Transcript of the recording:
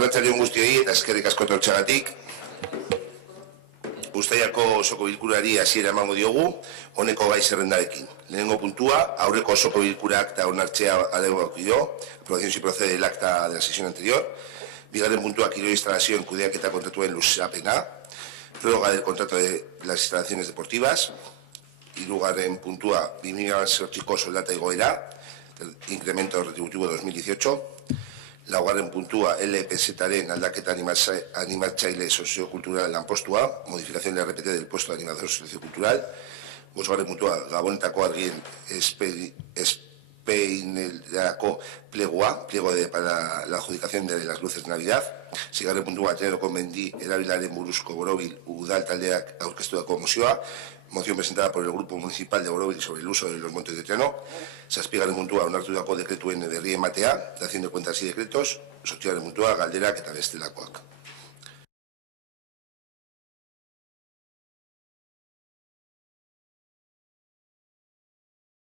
Arratsalde on guztioi eta eskerrik asko etortzeagatik. Uztailako osoko bilkurari hasiera emango diogu, honeko gai zerrendarekin. Lehenengo puntua, aurreko osoko bilkurak eta onartzea adeuakio, aprobación si procede el acta de la sesión anterior. Bigarren puntua, kirol instalazioen kudeaketa kontratuen luzapena. Prórroga del contrato de las instalaciones deportivas. Hirugarren puntua, 2008ko soldata igoera, incremento retributivo 2018. Laugarren puntua, LPZ-aren aldaketa animatzaile soziokultural lanpostua, modificación de RPT del puesto de animador sociocultural. Bosgarren puntua, Gabonetako argien espeinerako plegua, pliego para la adjudicación de las luces de Navidad. Seigarren puntua, Atenero Mendi erabilaren buruzko Borobil udal taldeak aurkeztutako mozioa, moción presentada por el Grupo Municipal de Borobil sobre el uso de los montes de Treno. Zazpigarren puntua, onartutako dekretuen berri ematea, dación de cuentas y decretos. Zortzigarren puntua, galderak eta bestelakoak.